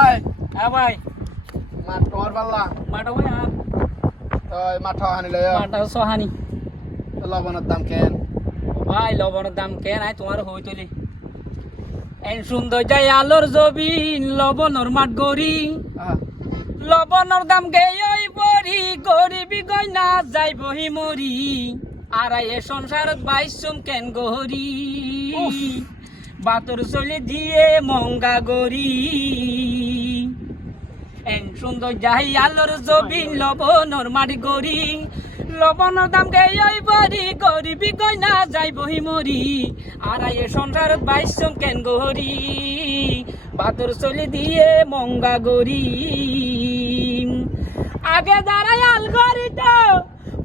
ভাই হ্যাঁ ভাই মাঠ তোমার পাল্লা মাটা ভাই তো মাঠ হানি লয় মাটা সহানি লবণের দাম কেন ভাই লবণের দাম কেন আই তোমার হই তুলি এন সুন্দর যাই আলোর জবিন লবণর মাঠ গরি লবণর দাম গেই পরি গরিবি গয়না যাই বহি মরি আর এ সংসারত বাইসুম কেন গহরি বাতর চলে দিয়ে মঙ্গা গরি এন সুন্দর যাই আলোর জবিন লবণর মাঠ গরি লবণর দাম গেই পরি গরিবি গয়না যাই বহি মরি আর এ সংসারত বাইসুম কেন গহরি বাতর চলে দিয়ে মঙ্গা গরি আগে দাঁড়াই আল গরিত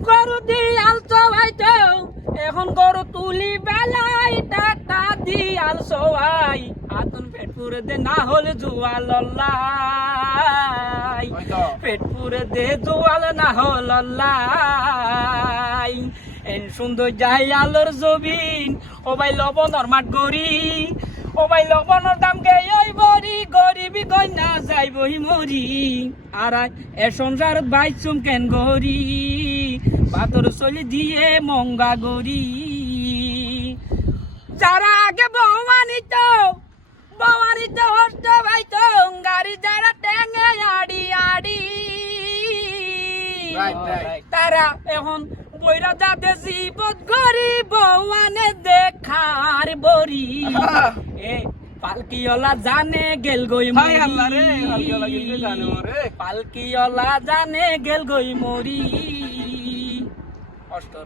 গরু দিয়ে আল চবাইতো এখন গরু তুলি বেলাই টাকা দিয়ে আল চবাই আতন পেট পুরে দে না হলে জুয়াল লাই পেট পুরে দে জুয়াল না হল লাই এন সুন্দর যাই আলোর জবিন ও ভাই লবণর মাঠ গরি ও ভাই লবণর দাম গেই বরি গরিবি গয়না যাই বহি মরি আর এ সংসার বাইচুম কেন গরি বাতর চলি দিয়ে মঙ্গা গরি যারা আগে বৌমানিত হস্ত ভাইত গাড়ি যারা টেঙে আড়ি আড়ি তারা এখন বইরা যাতে জীবত গরি বৌমানে দেখার বরি এ পালকিওলা জানে গেল গই মরি পালকিওলা জানে গেল গই মরি অষ্টর